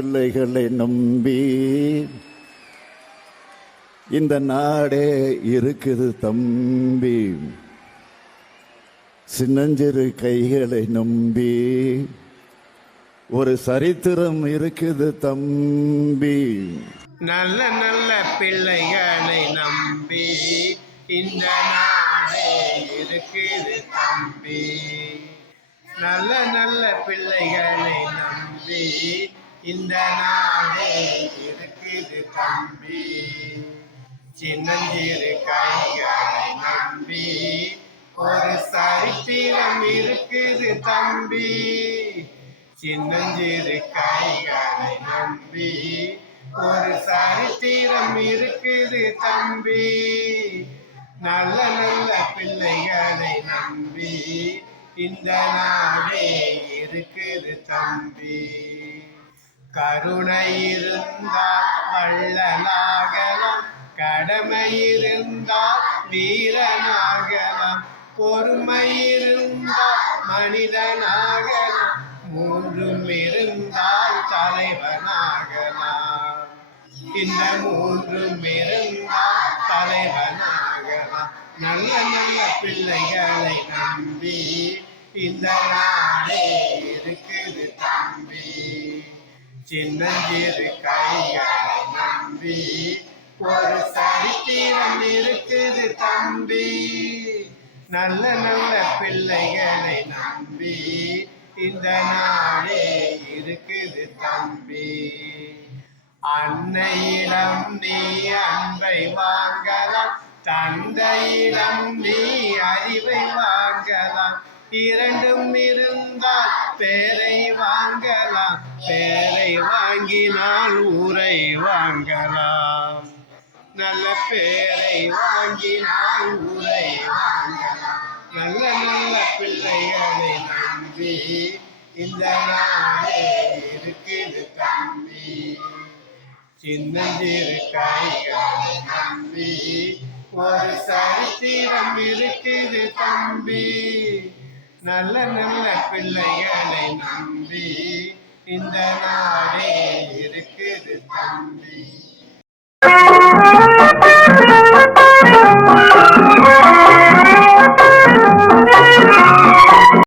பிள்ளைகளை நம்பி இந்த நாடே இருக்குது தம்பி. சின்னஞ்சிறு கைகளை நம்பி ஒரு சரித்திரம் இருக்குது தம்பி. நல்ல நல்ல பிள்ளைகளை நம்பி இந்த நாடே இருக்குது தம்பி. நல்ல நல்ல பிள்ளைகளை நம்பி இந்த நாடே இருக்குது தம்பி. சின்னஞ்சிறு கைகளை நம்பி ஒரு சரித்திரம் இருக்குது தம்பி. சின்னஞ்சிறு கைகளை நம்பி ஒரு சரித்திரம் இருக்குது தம்பி. நல்ல நல்ல பிள்ளைகளை நம்பி இந்த நாடே இருக்குது தம்பி. கருணை இருந்தால் வள்ளலாகலாம், கடமை இருந்தால் வீரனாகலாம், பொறுமை இருந்தால் மனிதனாகலாம், மூன்றும் இருந்தால் தலைவனாகலாம். இந்த மூன்றும் இருந்தால் தலைவனாகலாம். நல்ல நல்ல பிள்ளைகளை நம்பி இந்த நாடே இருக்குது தம்பி. சின்னஞ்சிறு கைகளை நம்பி ஒரு சரித்திரம் இருக்குது தம்பி. நல்ல நல்ல பிள்ளைகளை நம்பி இந்த நாடே இருக்குது தம்பி. அன்னையிடம் நீ அன்பை வாங்கலாம், தந்தையிடம் நீ அறிவை வாங்கலாம், இரண்டும் இருந்தால் பேரை வாங்கலாம், பேரை வாங்கினால் ஊரை வாங்கலாம். நல்ல பேரை வாங்கினால் ஊரை வாங்கலாம். நல்ல நல்ல பிள்ளைகளை நம்பி இந்த நாடே இருக்குது தம்பி. சின்னஞ்சிறு கைகளை நம்பி ஒரு சரித்திரம் இருக்குது தம்பி. நல்ல நல்ல பிள்ளைகளை நம்பி இந்த நாடே இருக்குது தம்பி.